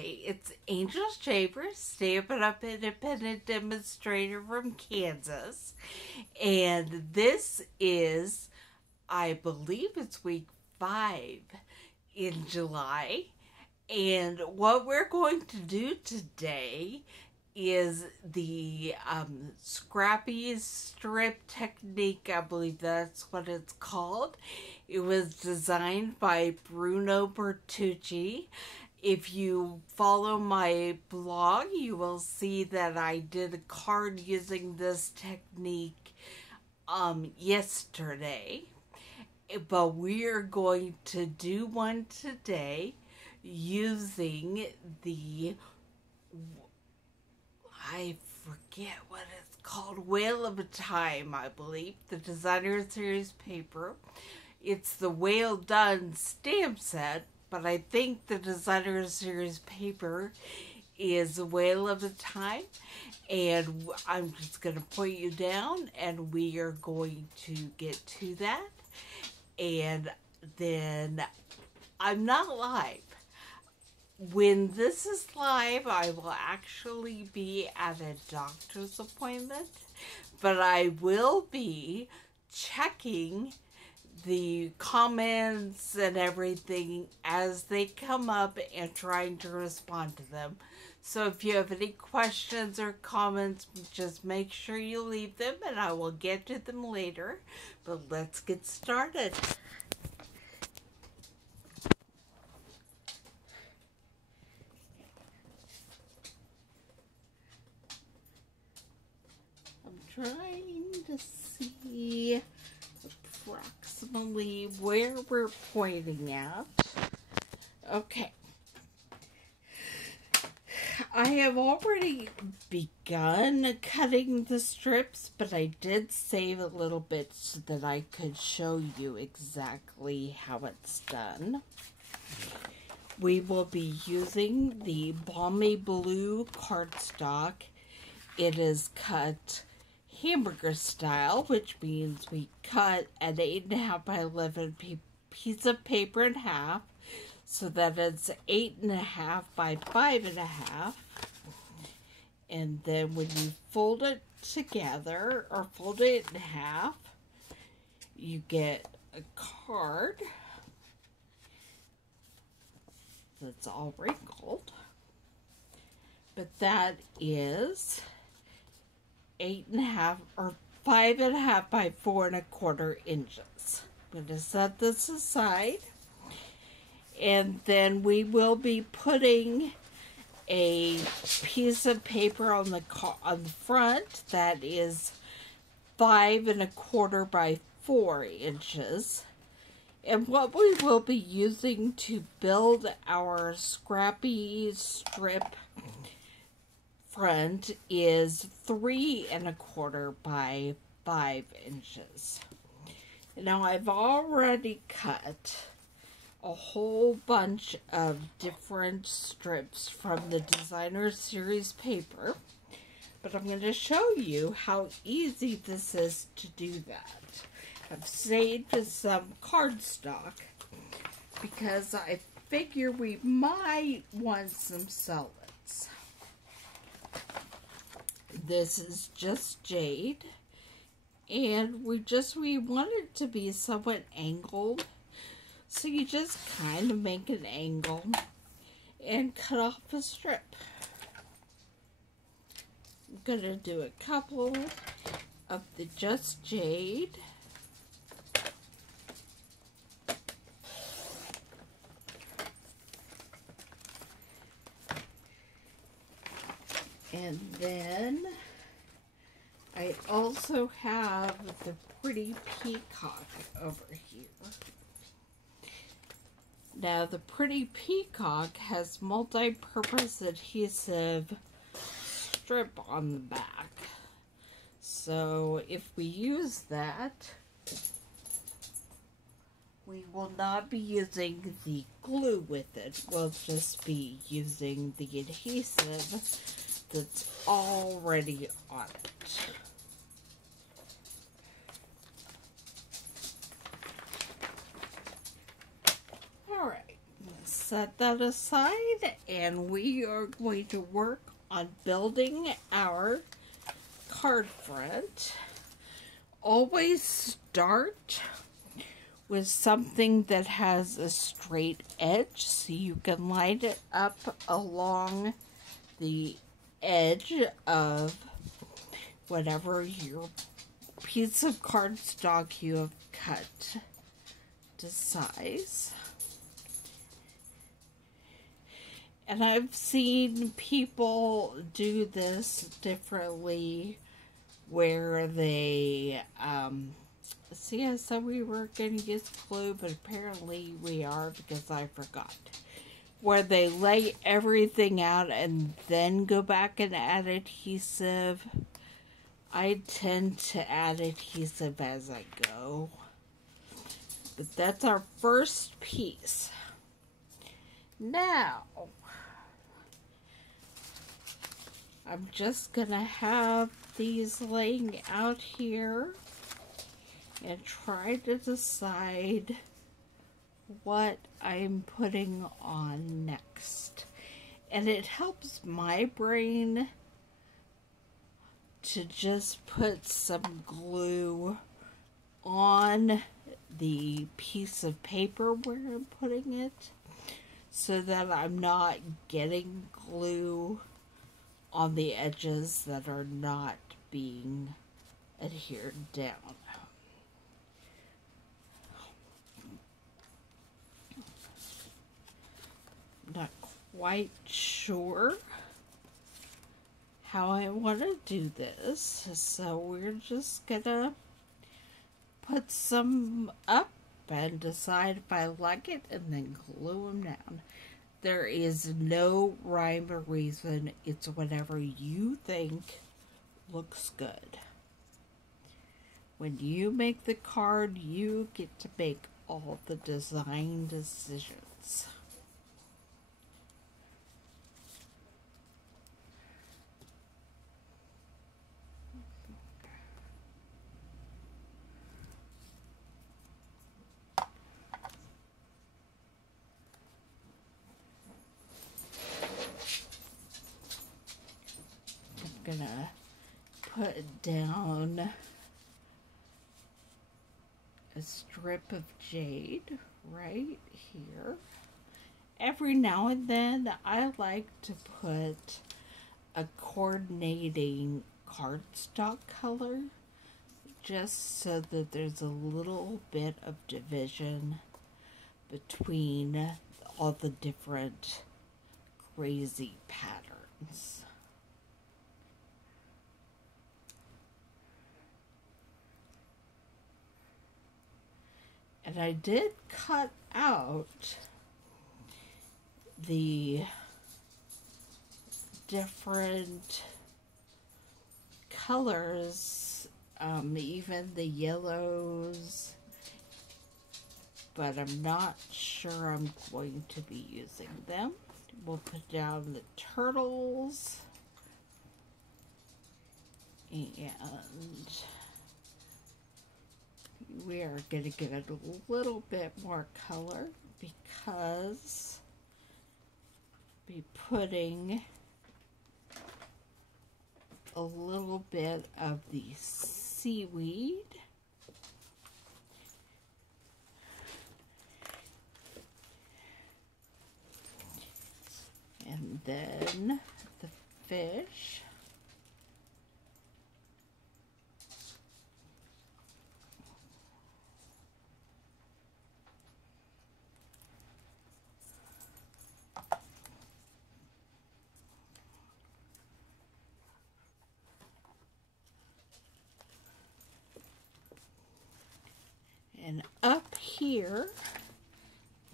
Hi, it's Angel Shaver, Stampin Up independent demonstrator from Kansas. And this is, I believe it's week 5 in July. And what we're going to do today is the Scrappy strip technique. I believe that's what it's called. It was designed by Bruno Bertucci. If you follow my blog, you will see that I did a card using this technique yesterday. But we're going to do one today using the, I forget what it's called, Whale of a Time, I believe, the Designer Series paper. It's the Whale Done stamp set, but I think the Designer Series paper is a Whale of a Time. And I'm just going to point you down, and we are going to get to that. And then I'm not live. When this is live, I will actually be at a doctor's appointment, but I will be checking the comments and everything as they come up and trying to respond to them. So if you have any questions or comments, just make sure you leave them and I will get to them later. But let's get started. I'm trying to see approximately where we're pointing at. Okay. I have already begun cutting the strips, but I did save a little bit so that I could show you exactly how it's done. We will be using the Balmy Blue cardstock. It is cut hamburger style, which means we cut an 8.5 by 11 piece of paper in half, so that it's 8.5 by 5.5. And then when you fold it together, or fold it in half, you get a card that's all wrinkled. But that is 8.5 or 5.5 by 4.25 inches. I'm going to set this aside. And then we will be putting a piece of paper on the front that is 5.25 by 4 inches. And what we will be using to build our Scrappy strip front is 3.25 by 5 inches. Now I've already cut a whole bunch of different strips from the Designer Series paper, but I'm going to show you how easy this is to do that. I've saved some cardstock because I figure we might want some solids. This is just jade, and we want it to be somewhat angled. So you just kind of make an angle and cut off a strip. I'm going to do a couple of the Just Jade. And then I also have the Pretty Peacock over here. Now, the Pretty Peacock has multi-purpose adhesive strip on the back. So, if we use that, we will not be using the glue with it. We'll just be using the adhesive that's already on it. Alright, set that aside, and we are going to work on building our card front. Always start with something that has a straight edge so you can line it up along the edge of whatever your piece of cardstock you have cut to size. And I've seen people do this differently where they, see, I said we were going to use glue, but apparently we are because I forgot. Where they lay everything out and then go back and add adhesive. I tend to add adhesive as I go. But that's our first piece. Now, I'm just going to have these laying out here and try to decide what I'm putting on next. And it helps my brain to just put some glue on the piece of paper where I'm putting it so that I'm not getting glue on the edges that are not being adhered down. Not quite sure how I want to do this, so we're just gonna put some up and decide if I like it and then glue them down. There is no rhyme or reason. It's whatever you think looks good. When you make the card, you get to make all the design decisions. Gonna put down a strip of jade right here. Every now and then I like to put a coordinating cardstock color just so that there's a little bit of division between all the different crazy patterns. And I did cut out the different colors, even the yellows, but I'm not sure I'm going to be using them. We'll put down the turtles and we are going to give it a little bit more color because I'll be putting a little bit of the seaweed and then the fish. And up here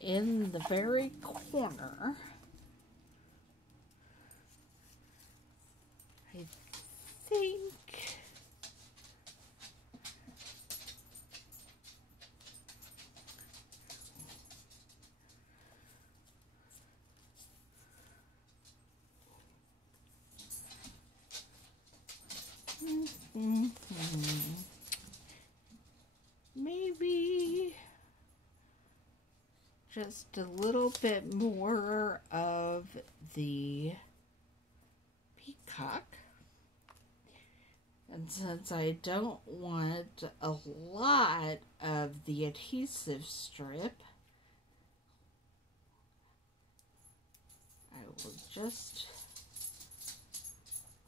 in the very corner, I think maybe just a little bit more of the peacock. And since I don't want a lot of the adhesive strip, I will just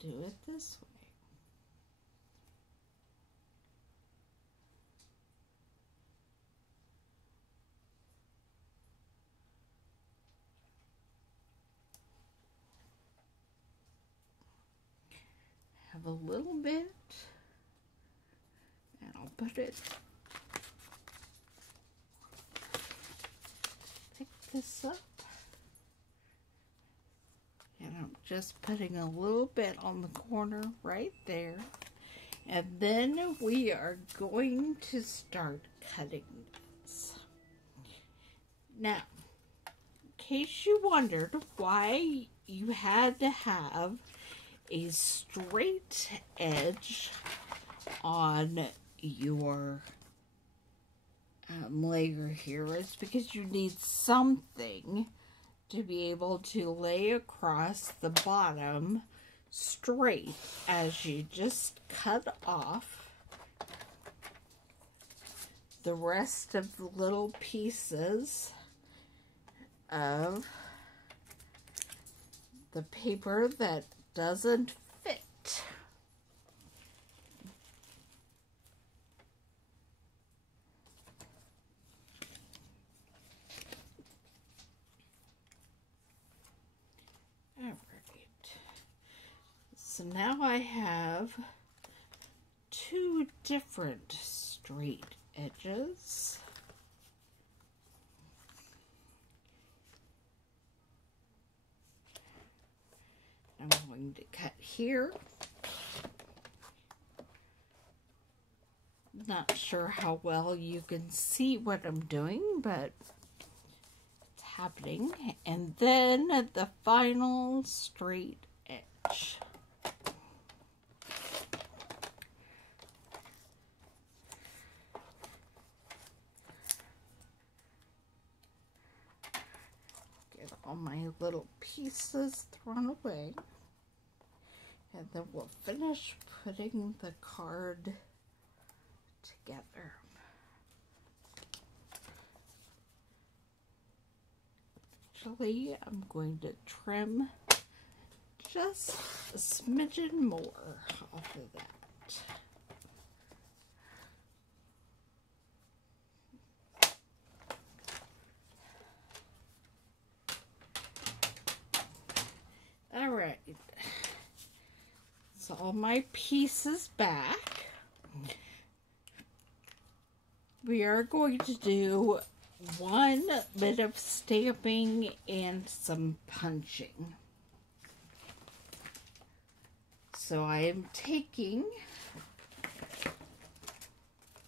do it this way. Have a little bit, and I'll put it, pick this up, and I'm just putting a little bit on the corner right there, and then we are going to start cutting this. Now, in case you wondered why you had to have a straight edge on your layer here, is because you need something to be able to lay across the bottom straight as you just cut off the rest of the little pieces of the paper that doesn't fit. All right. So now I have two different straight edges. I'm going to cut here. Not sure how well you can see what I'm doing, but it's happening. And then the final straight edge. Get all my little pieces thrown away. And then we'll finish putting the card together. Actually, I'm going to trim just a smidgen more off of that. All right. So all my pieces back. We are going to do one bit of stamping and some punching. So I am taking,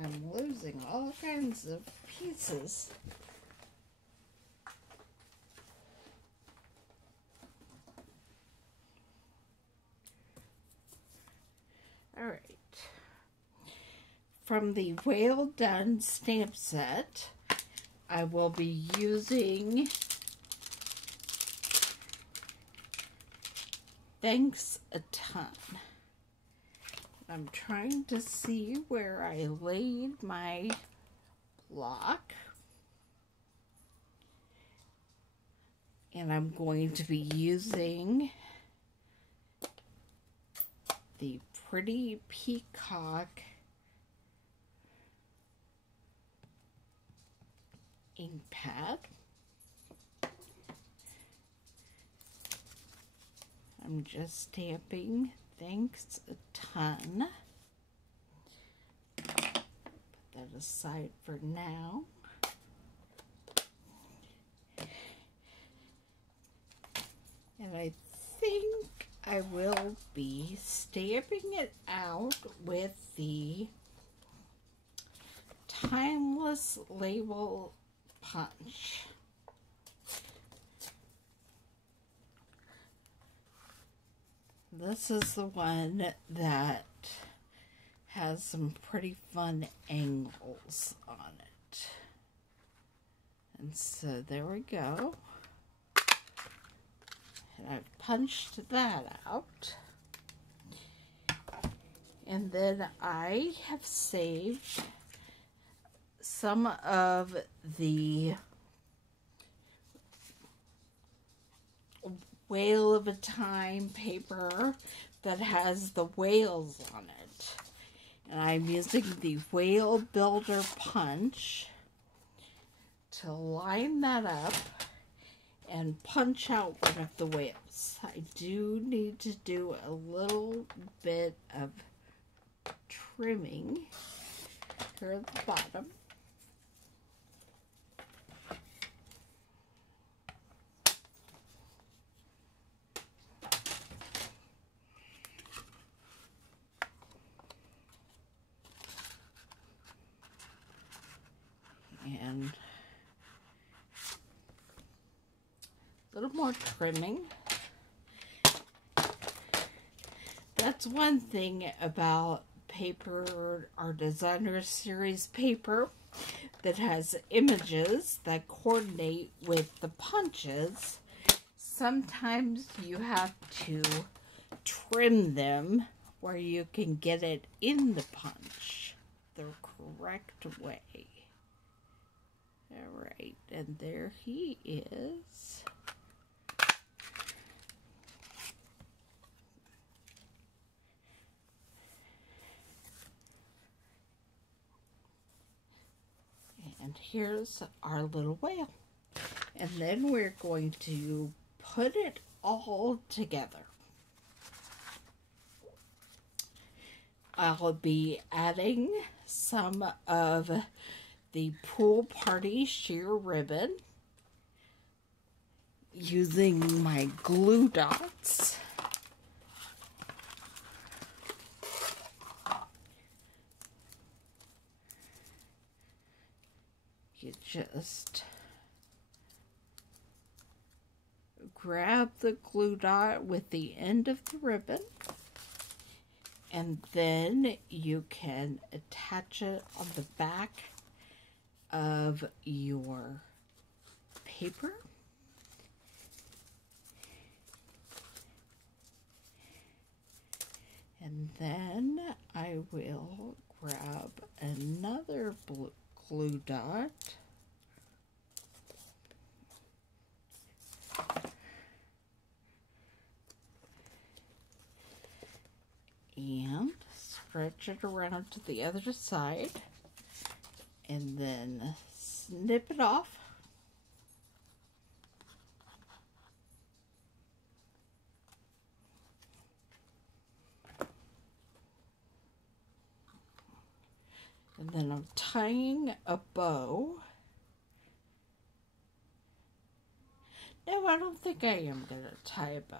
I'm losing all kinds of pieces. All right. From the Well Done stamp set, I will be using Thanks a Ton. I'm trying to see where I laid my block. And I'm going to be using the Pretty Peacock ink pad. I'm just stamping Thanks a Ton. Put that aside for now. And I think I will be stamping it out with the Timeless Label Punch. This is the one that has some pretty fun angles on it. And so there we go. And I've punched that out. And then I have saved some of the Whale of a Time paper that has the whales on it. And I'm using the Whale Builder Punch to line that up and punch out one of the whales. I do need to do a little bit of trimming here at the bottom. And a little more trimming. That's one thing about paper, our designer series paper that has images that coordinate with the punches. Sometimes you have to trim them where you can get it in the punch the correct way. Alright, and there he is. And here's our little whale. And then we're going to put it all together. I'll be adding some of the Pool Party sheer ribbon using my glue dots. You just grab the glue dot with the end of the ribbon, and then you can attach it on the back of your paper. And then I will grab another glue dot and stretch it around to the other side and then snip it off. And then I'm tying a bow. No, I don't think I am going to tie a bow.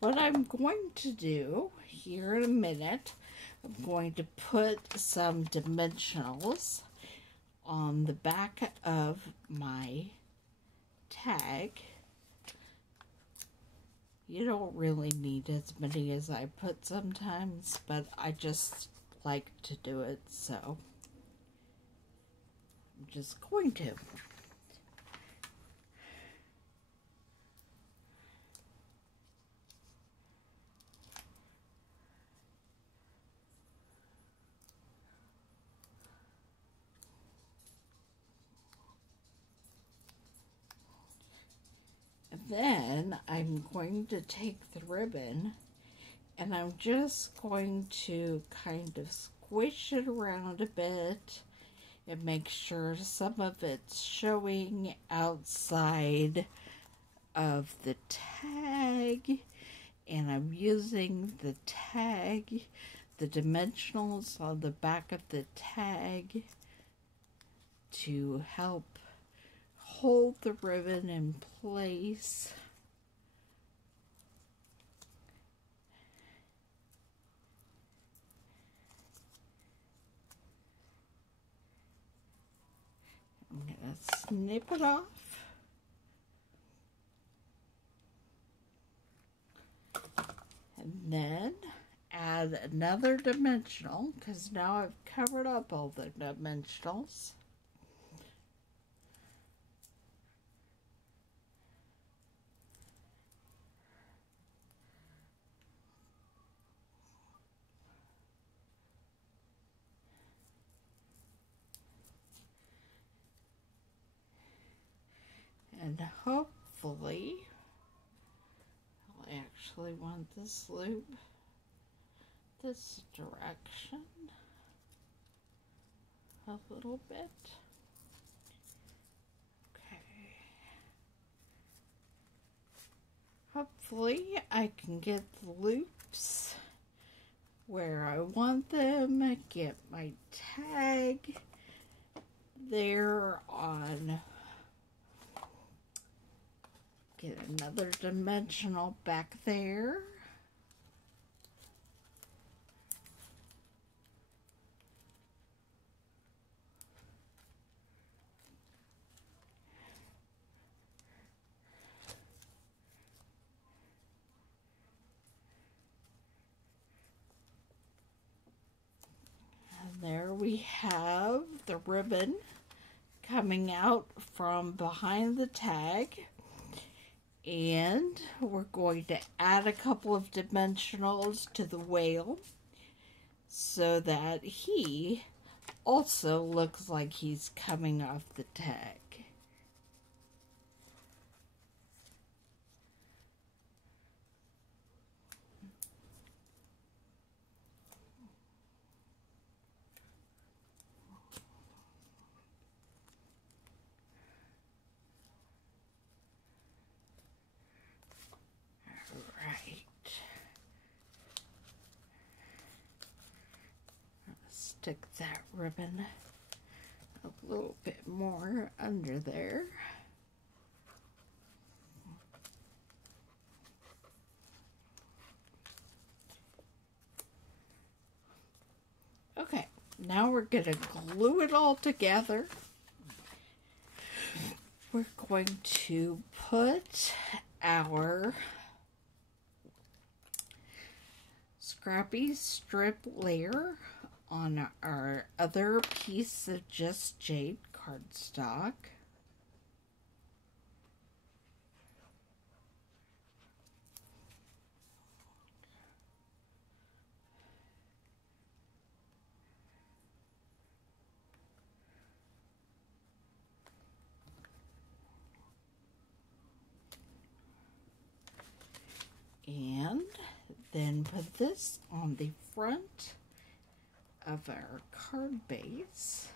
What I'm going to do here in a minute, I'm going to put some dimensionals on the back of my tag. You don't really need as many as I put sometimes, but I just like to do it, so I'm just going to. And then I'm going to take the ribbon and I'm just going to kind of squish it around a bit and make sure some of it's showing outside of the tag. And I'm using the tag, the dimensionals on the back of the tag to help hold the ribbon in place. I'm going to snip it off. And then add another dimensional, because now I've covered up all the dimensionals. And hopefully, I'll actually want this loop this direction a little bit. Okay. Hopefully I can get the loops where I want them, get my tag there on, get another dimensional back there. There we have the ribbon coming out from behind the tag, and we're going to add a couple of dimensionals to the whale so that he also looks like he's coming off the tag. Stick that ribbon a little bit more under there. Okay, now we're going to glue it all together. We're going to put our Scrappy strip layer on our other piece of just jade cardstock. And then put this on the front of our card base.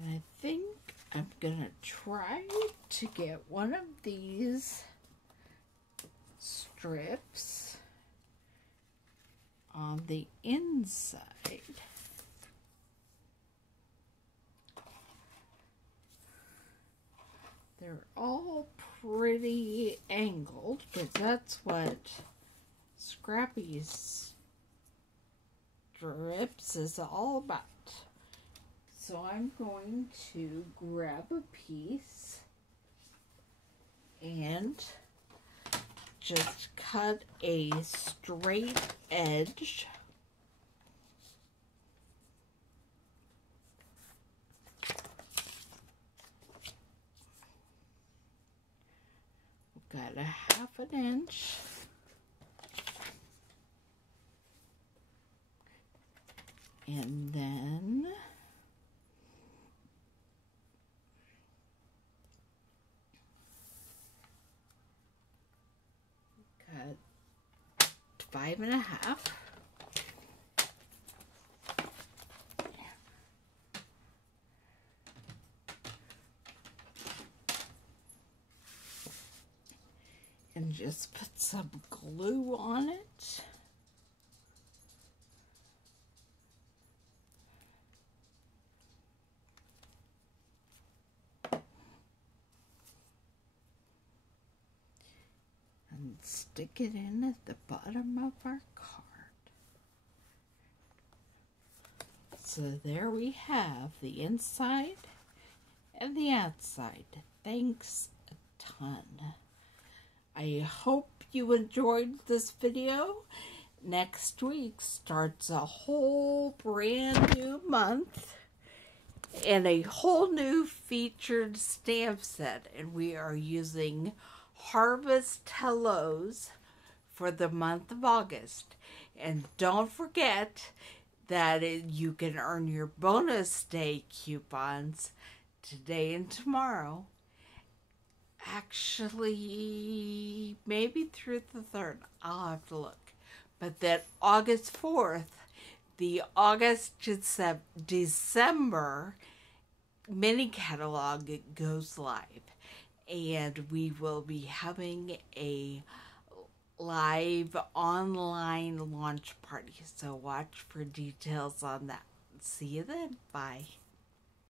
And I think I'm gonna try to get one of these strips on the inside. They're all pretty angled, but that's what Scrappy's strips is all about. So I'm going to grab a piece and just cut a straight edge. Got a 1/2 inch. And then cut 5 1/2. And just put some glue on it. And stick it in at the bottom of our card. So there we have the inside and the outside. Thanks a ton. I hope you enjoyed this video. Next week starts a whole brand new month and a whole new featured stamp set, and we are using Harvest Hellos for the month of August. And don't forget that you can earn your bonus day coupons today and tomorrow. Actually, maybe through the 3rd. I'll have to look. But that August 4th, the August to December mini catalog goes live. And we will be having a live online launch party. So watch for details on that. See you then. Bye.